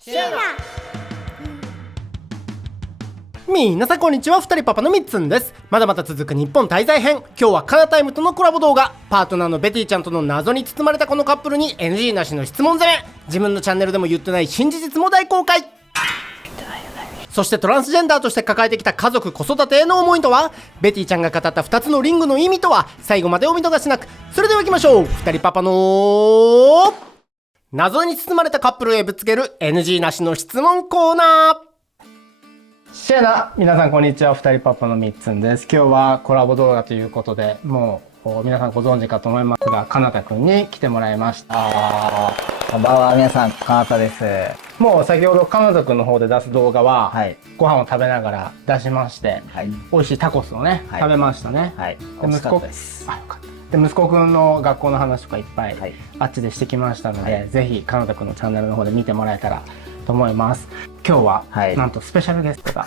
シェラみなさんこんにちは、二人パパのみっつんです。まだまだ続く日本滞在編。今日はカナタイムとのコラボ動画。パートナーのベティちゃんとの謎に包まれたこのカップルに NG なしの質問攻め。自分のチャンネルでも言ってない新事実も大公開。そしてトランスジェンダーとして抱えてきた家族子育てへの思いとは。ベティちゃんが語った2つのリングの意味とは。最後までお見逃しなく。それでは行きましょう。二人パパの謎に包まれたカップルへぶつける NG なしの質問コーナー。シェナ、皆さんこんにちは、二人パパのみっつんです。今日はコラボ動画ということで、もう皆さんご存知かと思いますが、かなたくんに来てもらいました。こんばんは、皆さん、かなたです。もう先ほどかなたくんの方で出す動画は、はい、ご飯を食べながら出しまして、はい、美味しいタコスをね、食べましたね。はい、で息子です。あ、よかった。で息子くんの学校の話とかいっぱい、あっちでしてきましたので、ぜひかなたくんのチャンネルの方で見てもらえたらと思います。今日は、なんとスペシャルゲストが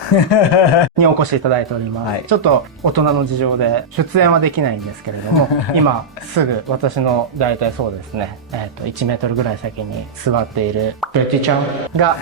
にお越しいただいております。ちょっと大人の事情で出演はできないんですけれども今すぐ私の大体そうですね、1メートルぐらい先に座っているベティちゃんが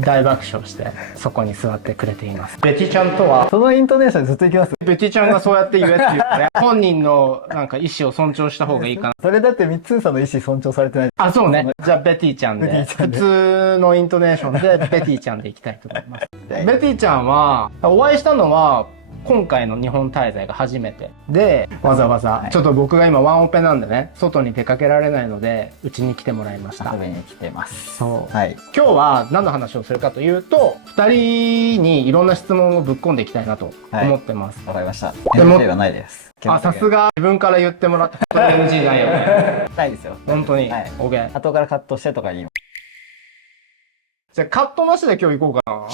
大爆笑してそこに座ってくれています。ベティちゃんとはそのイントネーションでずっといきます。ベティちゃんがそうやって言えって言ってね本人のなんか意思を尊重した方がいいかな。それだってみっつんさんの意思尊重されてない。あ、そうね。じゃあベティちゃんで普通のイントネーションでベティちゃんでいきたいと思います。ベティちゃんはお会いしたのは今回の日本滞在が初めてで、わざわざちょっと僕が今ワンオペなんでね、外に出かけられないのでうちに来てもらいました。遊びに来てます。そう、はい、今日は何の話をするかというと、2人にいろんな質問をぶっ込んでいきたいなと思ってます。わかりました。NG はないです。あ、さすが自分から言ってもらって本当に NG ないよね。ないですよ。本当に。OK。後からカットしてとかいいの。じゃあカットなしで今日行こうか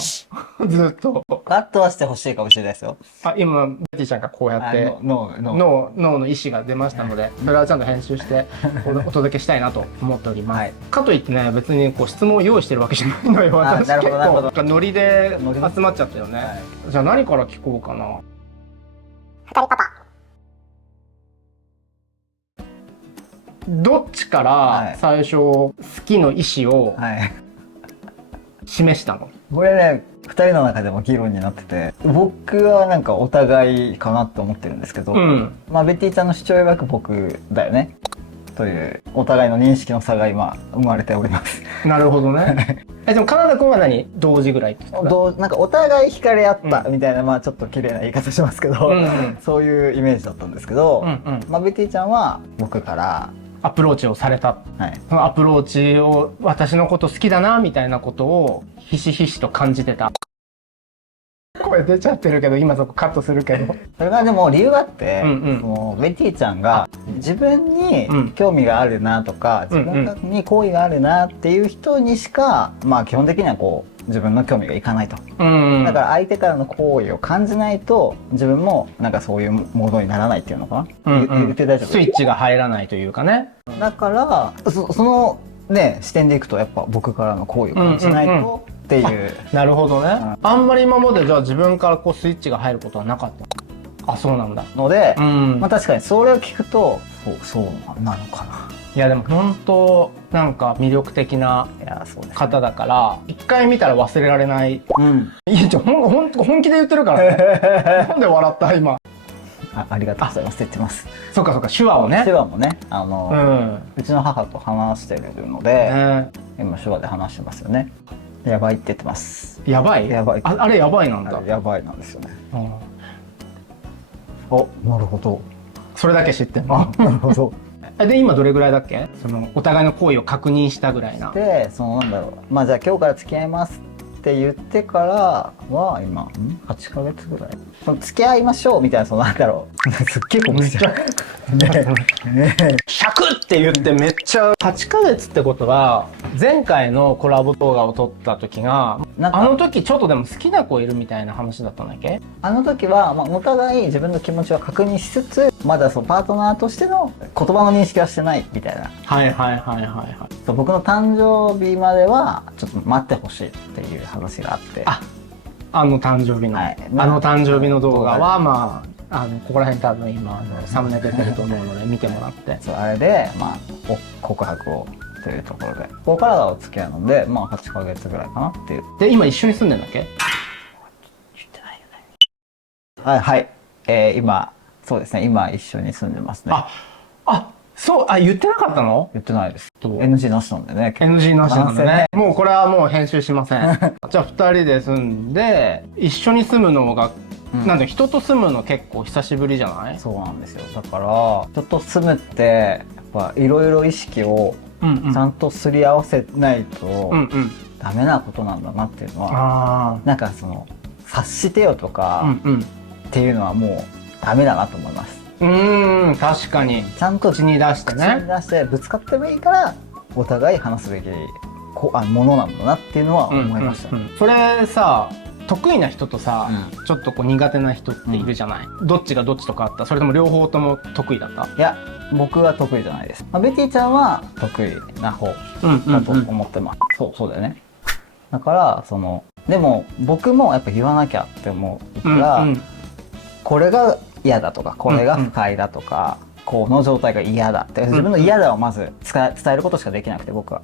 な。ずっと。カットはしてほしいかもしれないですよ。あ、今、ベティちゃんがこうやって、脳の意思が出ましたので、それはちゃんと編集してお届けしたいなと思っております。かといってね、別にこう質問を用意してるわけじゃないのよ、私結構。ノリで集まっちゃったよね。じゃあ何から聞こうかな。二人パパ。どっちから最初好きの意思を示したの？これね、2人の中でも議論になってて、僕はなんかお互いかなって思ってるんですけど、まあベティちゃんの主張曰く僕だよねというお互いの認識の差が今生まれております。なるほどね。でもカナダ君は何？同時ぐらいって言ってた？なんかお互い惹かれ合ったみたいな、まあちょっと綺麗な言い方しますけど、そういうイメージだったんですけど、まあベティちゃんは僕からアプローチをされた、そのアプローチを私のこと好きだなみたいなことをひしひしと感じてた。声出ちゃってるけど今そこカットするけどそれがでも理由があって、ベティちゃんが自分に興味があるなとか、自分に好意があるなっていう人にしか、まあ基本的にはこう自分の興味がいかないと、だから相手からの好意を感じないと自分もなんかそういうモードにならないっていうのかな、言って大丈夫？スイッチが入らないというかね。だからそのね視点でいくとやっぱ僕からの好意を感じないとっていう。なるほどね。あんまり今までじゃあ自分からこうスイッチが入ることはなかった。あ、そうなんだ。ので、まあ確かにそれを聞くとそうなのかな。いやでも本当なんか魅力的な方だから一回見たら忘れられない。いやちょ本気で言ってるからね。なんで笑った今。ありがとうございますって言ってます。そうかそうか、手話をね。手話もね、うちの母と話してるので、今手話で話してますよね。やばいって言ってます。やばい？やばい。あれやばいなんだ。やばいなんですよね。お、なるほど。それだけ知ってんの？なるほど。で今どれぐらいだっけ？そのお互いの行為を確認したぐらいな。で、なんだろう。まあじゃあ今日から付き合いますって言ってからは今8ヶ月ぐらい。付き合いましょうみたいななんだろう。すっげえこむしちゃう。100って言ってめっちゃ8ヶ月ってことは前回のコラボ動画を撮った時があの時ちょっとでも好きな子いるみたいな話だったんだっけ？あの時は、まあ、お互い自分の気持ちを確認しつつまだパートナーとしての言葉の認識はしてないみたいな。僕の誕生日まではちょっと待ってほしいっていう話があって。あの誕生日の、あの誕生日の動画はまあここら辺多分今サムネ出てると思うので見てもらって、あれでまあ告白をっていうところで、ここからがお付き合いなので、まあ8ヶ月ぐらいかなっていう。で今一緒に住んでんだっけ？言ってないよね。はいはい、今そうですね、今一緒に住んでますね。そう言ってなかったの？言ってないです。NG なしなんでね。 NG なしなんでね。もうこれはもう編集しません。じゃあ2人で住んで一緒に住むのが、なんで人と住むの結構久しぶりじゃない？そうなんですよ。だから人と住むってやっぱいろいろ意識をちゃんとすり合わせないとダメなことなんだなっていうのは、なんかその察してよとかっていうのはもうダメだなと思います。確かにちゃんと口に出してね、口に出してぶつかってもいいからお互い話すべきものなんだなっていうのは思いました。それさ、得意な人とさ、ちょっとこう苦手な人っているじゃない、どっちがどっちとかあった？それとも両方とも得意だった？いや、僕は得意じゃないです。ベティちゃんは得意な方だと思ってます。そうだよね。だからでも僕もやっぱ言わなきゃって思うから、これが嫌だとかこれが不快だとか、この状態が嫌だって自分の嫌だをまず伝えることしかできなくて、僕は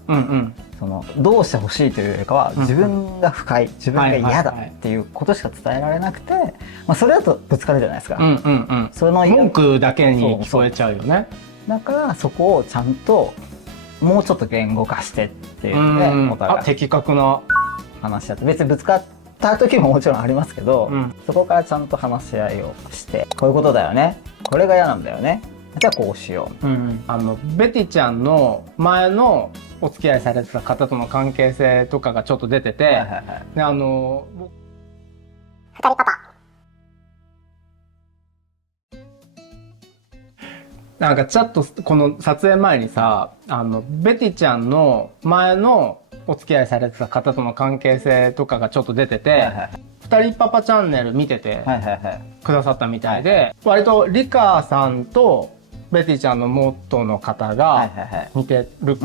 どうしてほしいというよりかは自分が不快、自分が嫌だっていうことしか伝えられなくて、それだとぶつかるじゃないですか。その文句だけに聞こえちゃうよね。だからそこをちゃんともうちょっと言語化してっていうので、お互い的確な話し合って、別にぶつかった時ももちろんありますけど、そこからちゃんと話し合いをして、こういうことだよね、これが嫌なんだよね、じゃあこうしよう。ベティちゃんの前のお付き合いされてた方との関係性とかがちょっと出てて、で二人パパなんかちょっとこの撮影前にさ、ベティちゃんの前のお付き合いされてた方との関係性とかがちょっと出てて、二人パパチャンネル見ててくださったみたいで、割とリカさんとベティちゃんの元の方が似てる。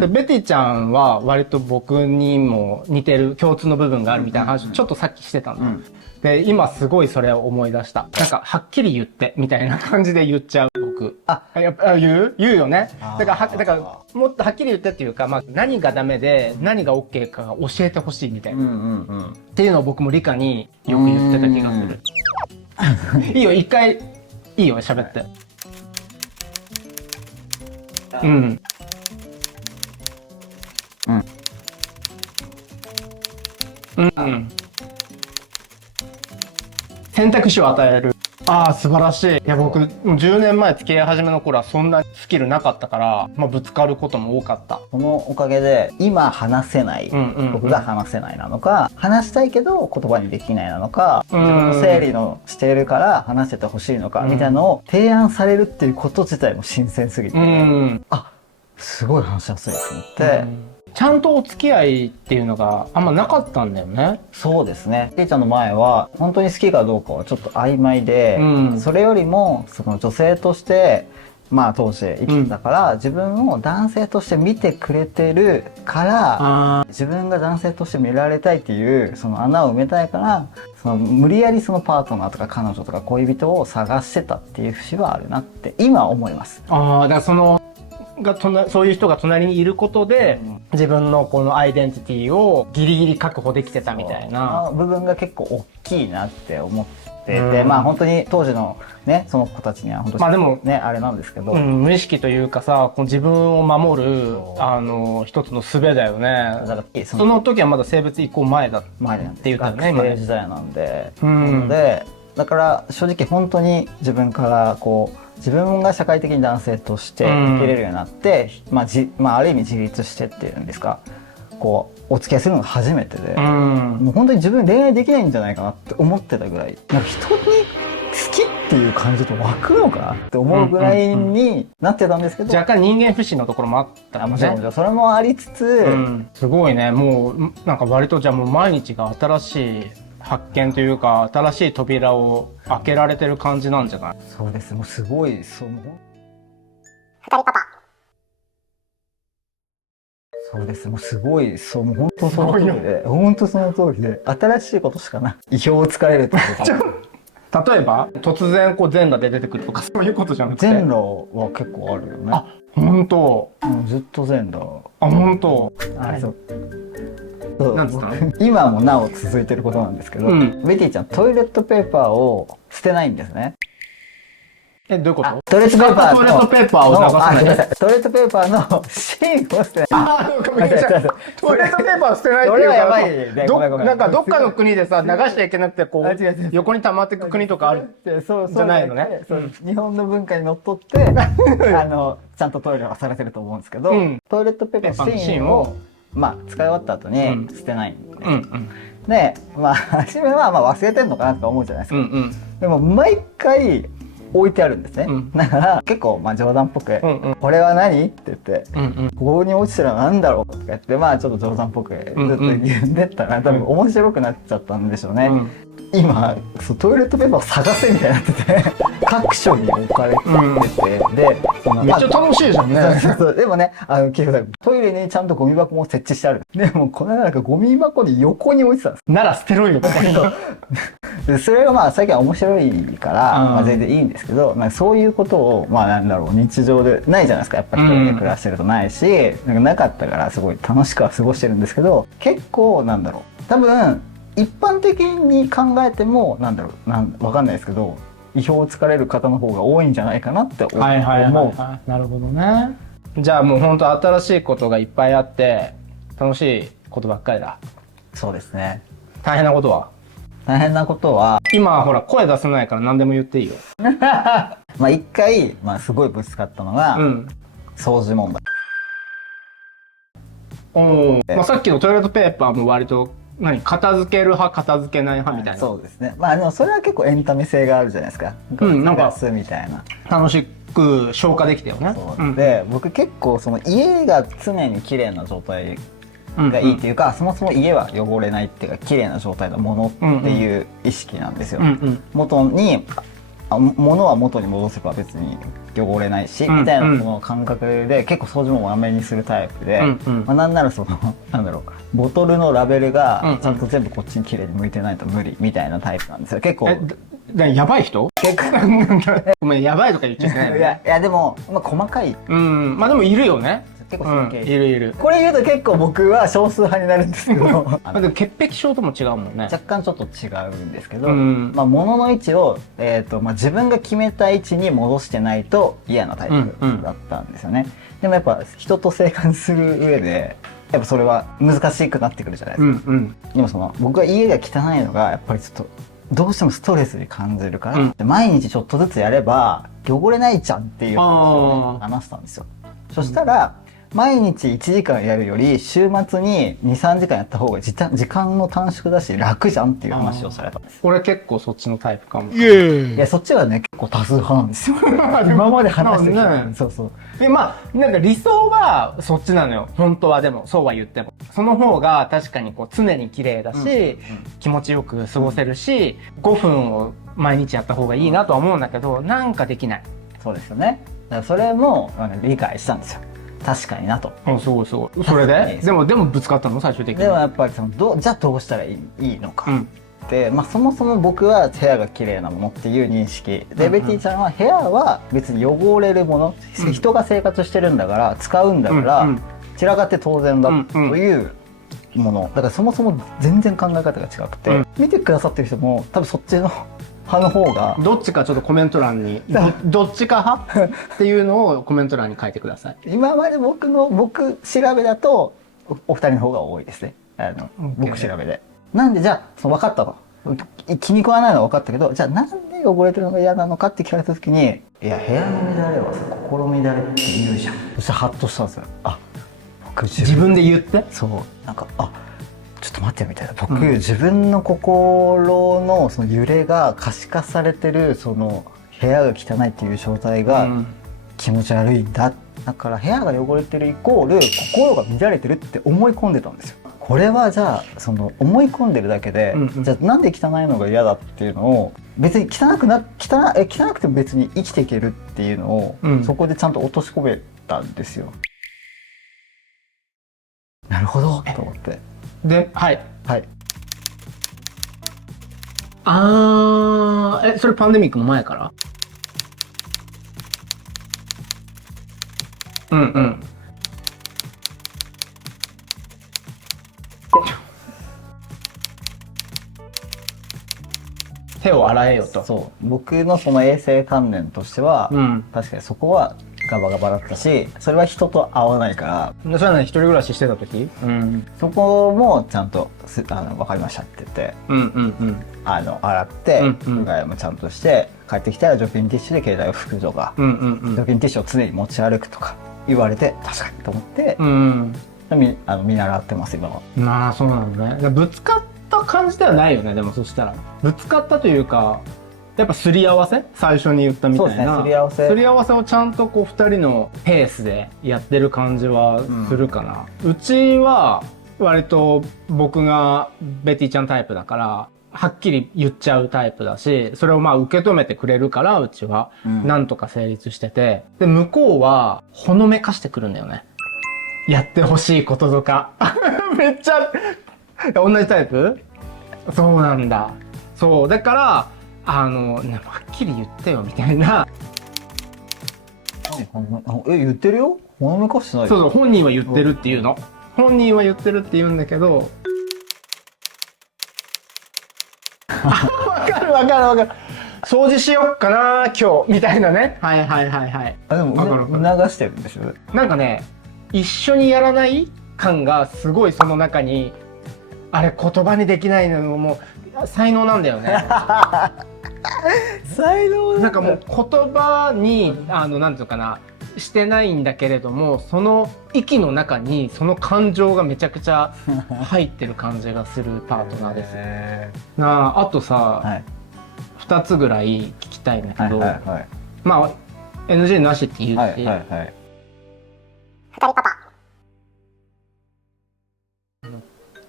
でベティちゃんは割と僕にも似てる共通の部分があるみたいな話をちょっとさっきしてたの。で今すごいそれを思い出した。なんかはっきり言ってみたいな感じで言っちゃう僕。言うよね。だからもっとはっきり言ってっていうか、何がダメで何が OK かが教えてほしいみたいなっていうのを僕もリカによく言ってた気がする。いいよ、一回いいよ喋って。選択肢を与える。素晴らしい。いや僕10年前付き合い始めの頃はそんなスキルなかったから、ぶつかることも多かった。そのおかげで今話せない、僕が話せないなのか、話したいけど言葉にできないなのか、自分の整理のしているから話しててほしいのかみたいなのを提案されるっていうこと自体も新鮮すぎて、すごい話しやすいと思って。ちゃんとお付き合いっていうのがあんまなかったんだよね。そうですね。てぃちゃんの前は本当に好きかどうかはちょっと曖昧で、それよりもその女性として当時生きてたから、自分を男性として見てくれてるから、自分が男性として見られたいっていうその穴を埋めたいから、無理やりそのパートナーとか彼女とか恋人を探してたっていう節はあるなって今思います。だからそういう人が隣にいることで、自分のこのアイデンティティをギリギリ確保できてたみたいな部分が結構大きいなって思ってて、本当に当時のねその子たちには本当にでもねあれなんですけど、無意識というかさ、この自分を守る一つの術だよね。その時はまだ性別移行前だって言ったよね。学生時代なんで、なのでだから正直本当に自分から自分が社会的に男性として受けれるようになって、ある意味自立してっていうんですか、お付き合いするのが初めてで、もう本当に自分恋愛できないんじゃないかなって思ってたぐらい、なんか人に好きっていう感じと湧くのかなって思うぐらいになってたんですけど、若干人間不信のところもあったよね。もちろんそれもありつつ、すごいね。もうなんか割とじゃあもう毎日が新しい発見というか、新しい扉を開けられてる感じなんじゃない？そうです。もうすごい二人パパ。そうです。もうすごいもう本当その通りで、新しいことしかない。意表をつかれるってこと。例えば突然こう全裸で出てくるとかそういうことじゃなくて。全裸は結構あるよね。あ、本当。もうずっと全裸。あ、本当。そうなんつったの？今もなお続いてることなんですけど、ベティちゃんトイレットペーパーを捨てないんですね。どういうこと？トイレットペーパートイレットペーパーを流さない。トイレットペーパーの芯を捨てない。ごめんなさい。トイレットペーパーを捨てないっていうか、やばいね。なんかどっかの国でさ流しちゃいけなくてこう横に溜まっていく国とかあるじゃないのね。日本の文化にのっとってちゃんとトイレはされてると思うんですけど、トイレットペーパーの芯を使い終わった後に捨てないんですよ。で初めは忘れてんのかなとか思うじゃないですか。でも毎回置いてあるんですね。だから結構冗談っぽく「これは何?」って言って「ここに落ちてるのは何だろう?」とか言ってちょっと冗談っぽくずっと言ってったら多分面白くなっちゃったんでしょうね。今トイレットペーパーを探せみたいになってて各所に置かれてて、でめっちゃ楽しいじゃんね。でもねキフさんトイレにちゃんとゴミ箱も設置してある。でもこのなんかゴミ箱に横に置いてたんです。なら捨てろよここに。でそれが最近は面白いから全然いいんですけど、そういうことを日常でないじゃないですか。やっぱ一人で暮らしてるとないし、なかったからすごい楽しくは過ごしてるんですけど、結構多分一般的に考えてもわかんないですけど意表をつかれる方の方が多いんじゃないかなって思う。なるほどね。じゃあもう本当新しいことがいっぱいあって楽しいことばっかりだ。そうですね。大変なことは今ほら声出せないから何でも言っていいよ。一回すごいぶつかったのが、掃除問題。さっきのトイレットペーパーも割と片付ける派片付けない派みたいな。そうですね。でもそれは結構エンタメ性があるじゃないですか。なんかみたいな楽しく消化できたよね。で僕結構家が常に綺麗な状態がいいっていうか、そもそも家は汚れないっていうか綺麗な状態のものっていう意識なんですよ。物は元に戻せば別に汚れないしみたいなその感覚で結構掃除もまめにするタイプで、なんならボトルのラベルがちゃんと全部こっちに綺麗に向いてないと無理みたいなタイプなんですよ。結構やばい人？ごめん、やばいとか言っちゃいけない。いやでも細かい。でもいるよね。結構神経いる。これ言うと結構僕は少数派になるんですけどでも潔癖症とも違うもんね。若干ちょっと違うんですけど、物の位置を、自分が決めた位置に戻してないと嫌なタイプだったんですよね。でもやっぱ人と生活する上でやっぱそれは難しくなってくるじゃないですか。でも僕が家が汚いのがやっぱりちょっとどうしてもストレスに感じるから、毎日ちょっとずつやれば汚れないじゃんっていう話を話したんですよ。そしたら毎日1時間やるより週末に 2,3 時間やった方が時間の短縮だし楽じゃんっていう話をされたんです。俺結構そっちのタイプかも。いやそっちはね結構多数派なんですよ。今まで話してきた。そうでなんか理想はそっちなのよ本当は。でもそうは言ってもその方が確かに常に綺麗だし、気持ちよく過ごせるし、5分を毎日やった方がいいなとは思うんだけど、なんかできない。そうですよね。だからそれも理解したんですよ。確かになと。すごい。それででもぶつかったの最終的に。でもやっぱりじゃあどうしたらいいのかって、そもそも僕は部屋が綺麗なものっていう認識で、ベティちゃんは部屋は別に汚れるもの、人が生活してるんだから使うんだから散らかって当然だというものだから、そもそも全然考え方が違くて、見てくださってる人も多分そっちの派の方がどっちかちょっとコメント欄にどっちか派っていうのをコメント欄に書いてください。今まで僕調べだとお二人の方が多いですね。僕調べで。なんでじゃあ分かったと、気に食わないのは分かったけど、じゃあなんで汚れてるのが嫌なのかって聞かれた時に、いや部屋の乱れは心乱れって言うじゃん。そしてハッとしたんですよ。僕自分で言ってそうちょっと待ってみたいな。僕、自分の心のその揺れが可視化されてるその部屋が汚いっていう状態が気持ち悪いんだ。だから部屋が汚れてるイコール心が乱れてるって思い込んでたんですよ。これはじゃあ思い込んでるだけで、じゃあなんで汚いのが嫌だっていうのを、別に汚くても別に生きていけるっていうのを、そこでちゃんと落とし込めたんですよ。なるほどと思って。で、はい。それパンデミックの前から？うんうん。手を洗えよと。そう僕のその衛生観念としては、うん、確かにそこはガバガバだったし、それは人と会わないから。それはね、一人暮らししてた時、うん、そこもちゃんと分かりましたって言って、うんうんうん、洗って、うんうん、うがいもちゃんとして帰ってきたら除菌ティッシュで携帯を拭くとか、うんうんうん、除菌ティッシュを常に持ち歩くとか言われて、確かにと思って、うん、見習ってます今は。まあそうなのね。ぶつかった感じではないよね。でもそしたらぶつかったというか、やっぱすり合わせ、最初に言ったみたいな、そうですね、すり合わせをちゃんとこう2人のペースでやってる感じはするかな。うちは割と僕がベティちゃんタイプだからはっきり言っちゃうタイプだし、それをまあ受け止めてくれるから、うちはなんとか成立してて、で向こうはほのめかしてくるんだよね、やってほしいこととかめっちゃ同じタイプ。そうなんだ。そうだからはっきり言ってよみたいな。言ってるよ、ほのめかしてないよ。そうそう、本人は言ってるっていうの。本人は言ってるって言うんだけどわかるわかるわかる。掃除しよっかな今日みたいなね。はいはいはいはい。でも促してるんでしょ。なんかね、一緒にやらない感がすごいその中に、あれ言葉にできないのも才能なんだよね才能なんかもう言葉になんていうのかな、してないんだけれども、その息の中にその感情がめちゃくちゃ入ってる感じがするパートナーです。あとさ、はい、2つぐらい聞きたいんだけど、はいはいはい、まあ NG なしって言って、はいはいはい、2人パパ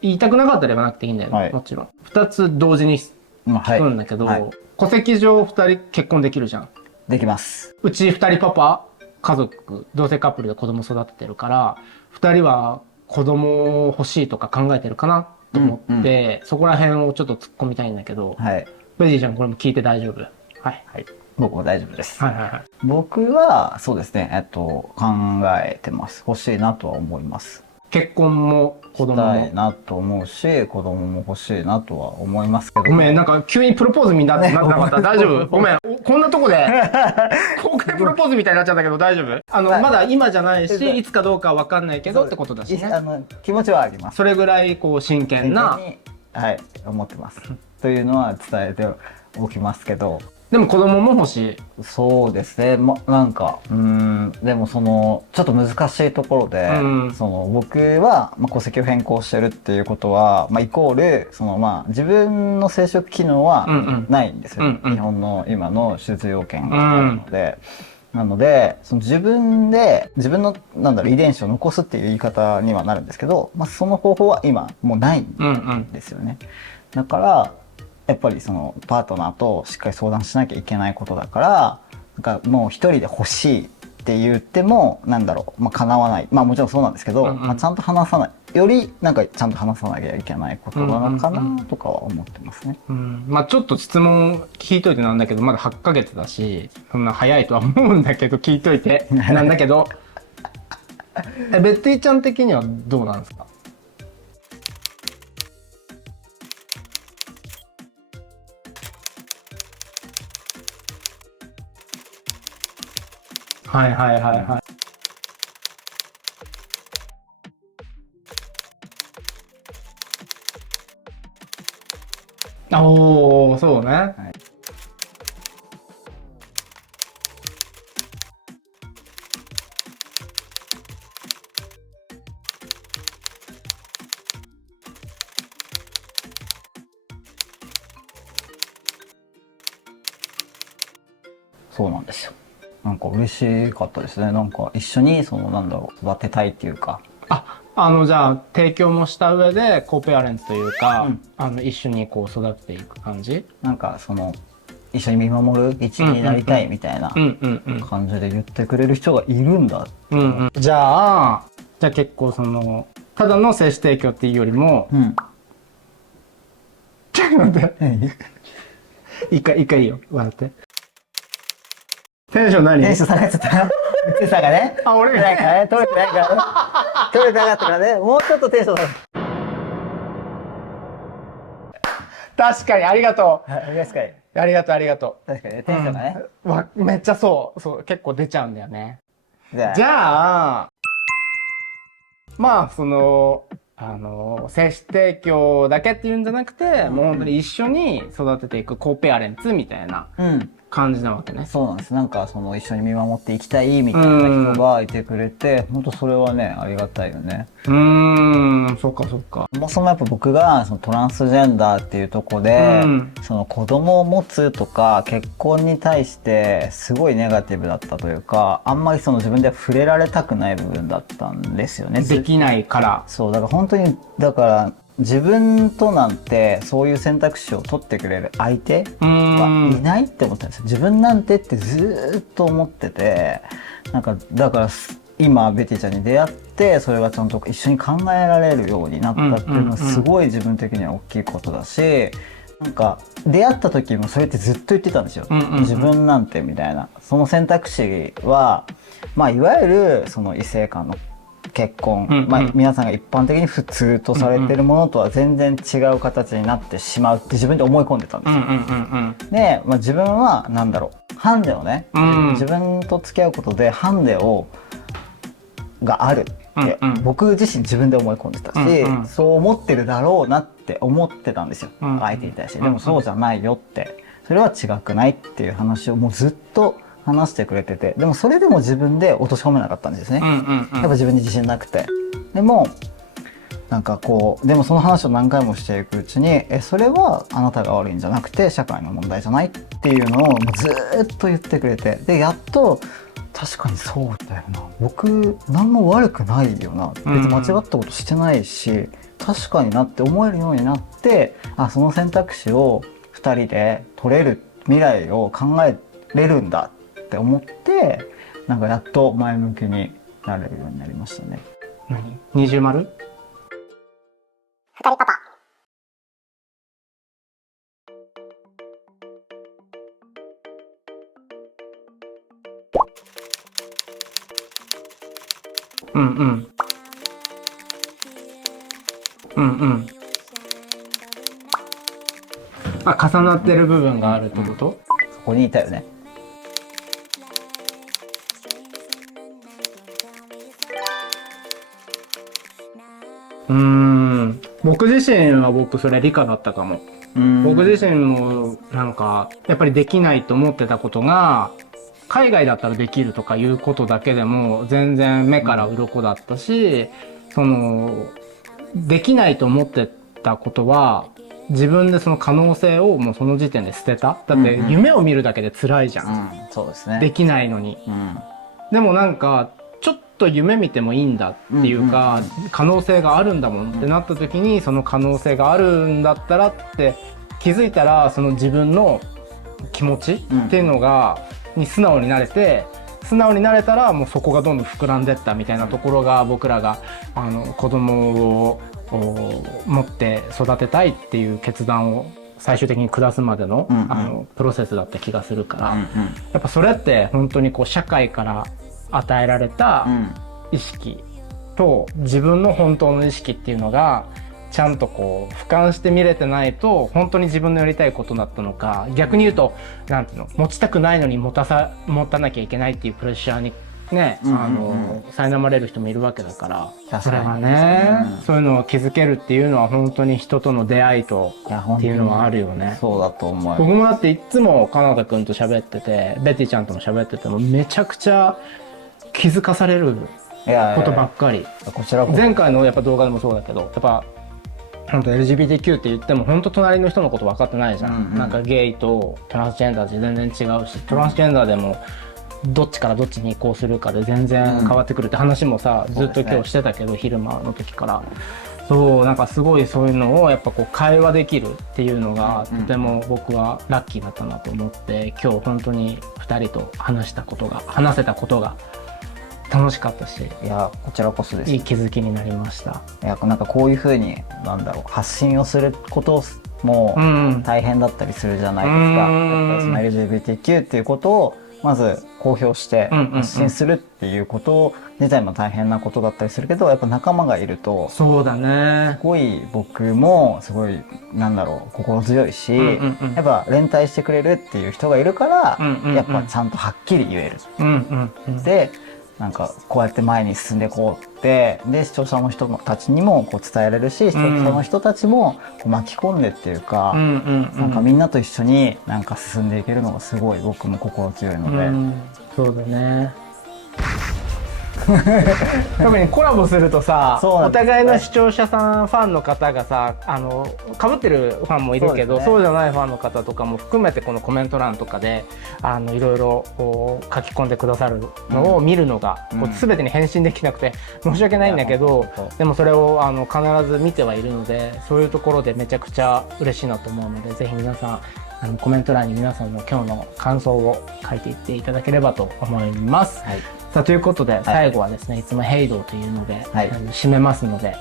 言いたくなかったら言わなくていいんだよね、はい、もちろん。2つ同時に聞くんだけど、はいはい、戸籍上2人結婚できるじゃん。できます。うち2人パパ、家族同性カップルで子供育ててるから、2人は子供欲しいとか考えてるかなと思って、うんうん、そこら辺をちょっと突っ込みたいんだけど、はい、ベジーちゃんこれも聞いて大丈夫？はい、はい、僕も大丈夫です。はいはいはい、僕はそうですね、考えてます。欲しいなとは思います。結婚も子供もしたいなと思うし、子供も欲しいなとは思いますけど。ごめん、なんか急にプロポーズみたいになってなかった？大丈夫？ごめん、こんなとこで公開プロポーズみたいになっちゃったけど大丈夫？まだ今じゃないし、いつかどうかは分かんないけどってことだしね。気持ちはあります。それぐらいこう真剣な、はい、思ってますというのは伝えておきますけど。でも子供も欲しい。そうですね、なんかでもそのちょっと難しいところで、その僕は、戸籍を変更してるっていうことは、イコールその自分の生殖機能はないんですよ、日本の今の出場権があるので。なのでその自分の遺伝子を残すっていう言い方にはなるんですけど、その方法は今もうないんですよね。だからやっぱりそのパートナーとしっかり相談しなきゃいけないことだから、なんかもう一人で欲しいって言っても叶わない。もちろんそうなんですけど、ちゃんと話さないよりちゃんと話さなきゃいけないことなのかなとかは思ってますね。ちょっと質問聞いといてなんだけど、まだ8ヶ月だしそんな早いとは思うんだけど聞いといてなんだけどベッティちゃん的にはどうなんですか？はいはいはいはい。おお、そうね。はい、そうなんですよ。なんか嬉しかったですね。なんか一緒に育てたいっていうか。じゃあ提供もした上でコーペアレンツというか、一緒にこう育てていく感じ？なんか一緒に見守る一員になりたいみたいな感じで言ってくれる人がいるんだ。じゃあ結構ただの精子提供っていうよりも、ちょっと待って。一回いいよ。笑って。テンション何？テンション下がっちゃった。つさがね。あ、俺なんかね、取れてないからね。取れてなかったからね。もうちょっとテンション下がる。確かに、ありがと確かに。う。ありがとう。確かにね、テンションがね。めっちゃそう、結構出ちゃうんだよね。じゃじゃあ、まあ、精子提供だけっていうんじゃなくて、もう本当に一緒に育てていくコーペアレンツみたいな感じなわけね。そうなんです。なんか一緒に見守っていきたいみたいな人がいてくれて、本当それはね、ありがたいよね。そっか。そもそもやっぱ僕がトランスジェンダーっていうとこで、子供を持つとか結婚に対してすごいネガティブだったというか、あんまり自分では触れられたくない部分だったんですよね。できないから。そう、だから本当に、自分となんてそういう選択肢を取ってくれる相手はいないって思ったんですよ。自分なんてってずーっと思ってて、だから今ベティちゃんに出会ってそれがちゃんと一緒に考えられるようになったっていうのはすごい自分的には大きいことだし、出会った時もそれってずっと言ってたんですよ。自分なんてみたいな。その選択肢は、まあいわゆる異性間の結婚、皆さんが一般的に普通とされてるものとは全然違う形になってしまうって自分で思い込んでたんですよ。で、自分はハンデをね、自分と付き合うことでハンデがあるって僕自身自分で思い込んでたし、そう思ってるだろうなって思ってたんですよ、相手に対して。でもそうじゃないよって、それは違くないっていう話をもうずっと話してくれてて、でもそれでも自分で落とし込めなかったんですね。やっぱ自分に自信なくて。でもでもその話を何回もしていくうちに、それはあなたが悪いんじゃなくて社会の問題じゃないっていうのをずーっと言ってくれて、でやっと確かにそうだよな、僕何も悪くないよな、別に間違ったことしてないし、確かになって思えるようになって、その選択肢を2人で取れる未来を考えれるんだって思って、やっと前向きになれるようになりましたね。二重丸？二人パパ。重なってる部分があるってこと？そこにいたよね。僕自身はそれ理科だったかも。僕自身もやっぱりできないと思ってたことが海外だったらできるとかいうことだけでも全然目から鱗だったし、できないと思ってたことは自分でその可能性をもうその時点で捨てた。だって夢を見るだけで辛いじゃん。そうですね。できないのに。でもちょっと夢見てもいいんだっていうか、可能性があるんだもんってなった時に、その可能性があるんだったらって気づいたら、その自分の気持ちっていうのに素直になれて、素直になれたらもうそこがどんどん膨らんでったみたいなところが、僕らが子供を持って育てたいっていう決断を最終的に下すまでの、プロセスだった気がするから、やっぱそれって本当に社会から与えられた意識と自分の本当の意識っていうのがちゃんと俯瞰して見れてないと、本当に自分のやりたいことだったのか、逆に言うと持ちたくないのに持たなきゃいけないっていうプレッシャーにね、苛まれる人もいるわけだから、それはね、そういうのを気づけるっていうのは本当に人との出会いとっていうのはあるよね。そうだと思う。僕もだっていつもカナダ君と喋ってて、ベティちゃんとも喋っててもめちゃくちゃ気づかされることばっかり。前回のやっぱ動画でもそうだけど、やっぱ本当 LGBTQ って言っても本当隣の人のこと分かってないじゃん。ゲイとトランスジェンダーって全然違うし、トランスジェンダーでもどっちからどっちに移行するかで全然変わってくるって話もさ、ずっと今日してたけど、昼間の時から。すごいそういうのをやっぱ会話できるっていうのがとても僕はラッキーだったなと思って、今日本当に2人と話せたことが楽しかったし、いやこちらこそです。いい気づきになりました。こういうふうに発信をすることもうん大変だったりするじゃないですか。やっぱりその LGBTQ っていうことをまず公表して発信するっていうこと自体も大変なことだったりするけど、やっぱ仲間がいるとそうだね。すごい僕もすごいなんだろう心強いし、やっぱ連帯してくれるっていう人がいるから、やっぱちゃんとはっきり言える。でなんかこうやって前に進んでいこうってで視聴者の人たちにもこう伝えられるし、視聴者の人たちもこう巻き込んでっていうか、なんかみんなと一緒になんか進んでいけるのがすごい僕も心強いので、そうだね。特にコラボするとさ、お互いの視聴者さんファンの方がさ被ってるファンもいるけど、そうじゃないファンの方とかも含めてこのコメント欄とかでいろいろこう書き込んでくださるのを見るのが、こう全てに返信できなくて申し訳ないんだけど、でもそれを必ず見てはいるので、そういうところでめちゃくちゃ嬉しいなと思うので、ぜひ皆さんコメント欄に皆さんの今日の感想を書いていっていただければと思います。さあということで最後はですね、いつもヘイドというので、締めますのでよ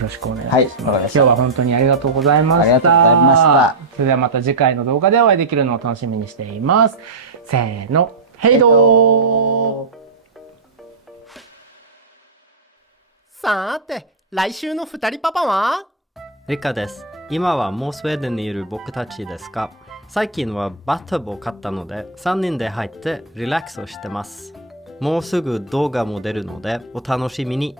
ろしくお願いします。今日は本当にありがとうございました。ありがとうございました。それではまた次回の動画でお会いできるのを楽しみにしています。せーの、ヘイドー。さて来週の二人パパはリカです。今はもうスウェーデンにいる僕たちですが、最近はバッタブを買ったので3人で入ってリラックスをしてます。もうすぐ動画も出るのでお楽しみに。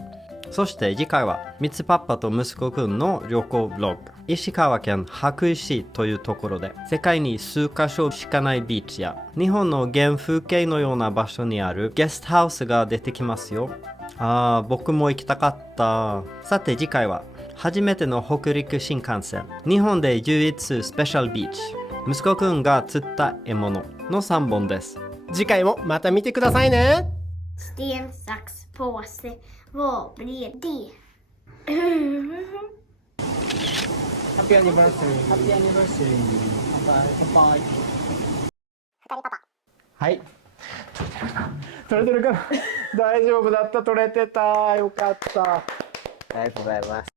そして次回はミツパパと息子くんの旅行ブログ。石川県羽咋市というところで世界に数カ所しかないビーチや日本の原風景のような場所にあるゲストハウスが出てきますよ。僕も行きたかった。さて次回は初めての北陸新幹線、日本で唯一スペシャルビーチ、息子くんが釣った獲物の3本です。次回もまた見てくださいね。 Sten, sax, påse. Vad blir det? Happy anniversary. Happy anniversary. はい。撮れてるかな大丈夫だった、撮れてた。よかった。ありがとうございます。